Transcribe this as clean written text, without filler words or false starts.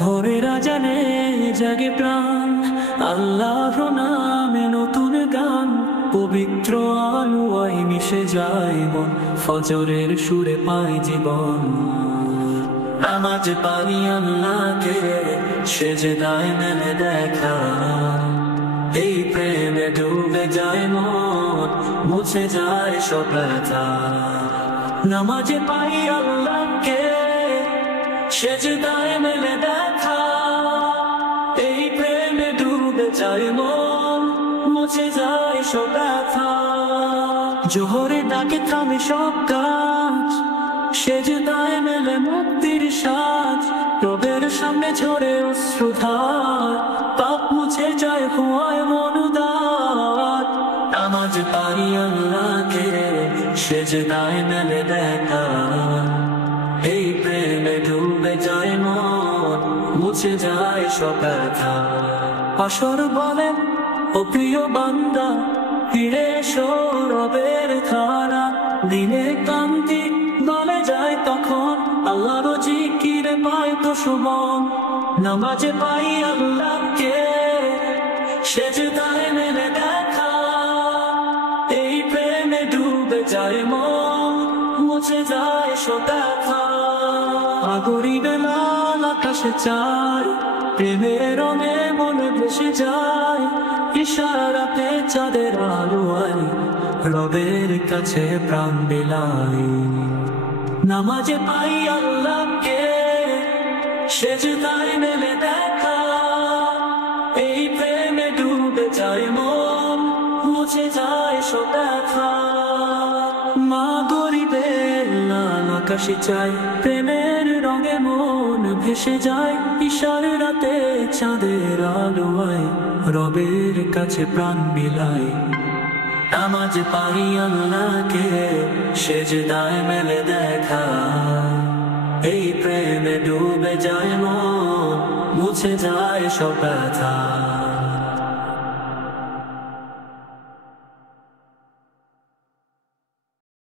ভোরের আজানে জাগে প্রাণ, আল্লাহর নামে নতুন গান। পবিত্র আলোয় মিশে যায় মন, ফজরের সুরে পায় জীবন। নামাজ পানি আল্লাহকে, সেজদায় মেলে দেখা। এই প্রেমে ডুবে যায় মন, মুছে যায় সব ব্যথা। নামাজে পাই আল্লাহকে, সেজদায় মেলে দেখা। এই প্রেমে ডুবে যায় মন, মুছে যায় সব ব্যথা। জোহরে ডাকে থামে সব কাজ, সেজদায় মেলে মুক্তির সাজ। রবের সামনে ঝরে অশ্রুধার, পাপ মুছে যায় হওয়ায় মন উদার। নামাজ পাই আল্লাহকে, সেজদায় মেলে দেখা। এই প্রেমে ডুবে যায় মন, মুছে যায় সব ব্যথা। আসর বলে ও প্রিয় বান্দা, ফিরে এসো রবের ধারা। দিনে কান্তি বলে যায় তখন, আল্লাহর জিকিরে পাই তো সুমন। নামাজে পাই আল্লাহকে, সেজদায় মেলে দেখা। এই প্রেমে ডুবে যায় মন, মুছে যায় সব ব্যথা। গরিবে লাল আকাশে চায়, প্রেমের রঙে মনে ভেসে যায়। ইশারাতে চাঁদের আলোয়, রবের কাছে প্রাণ বিলায়। নামাজে পাই আল্লাহকে, সেজদায় মেলে দেখা। এই প্রেমে ডুবে যায় মন, মুছে যায় সব ব্যথা। মা গরিবের লাল আকাশে চায়, প্রেমের রঙে মন ভেসে যায়। ইশারাতে চাঁদের আলোয়, রবের কাছে প্রাণ বিলায়। নামাজ পাই আল্লাহকে, সেজদায় মেলে দেখা। এই প্রেমে ডুবে যায় মন, মুছে যায় সব ব্যথা।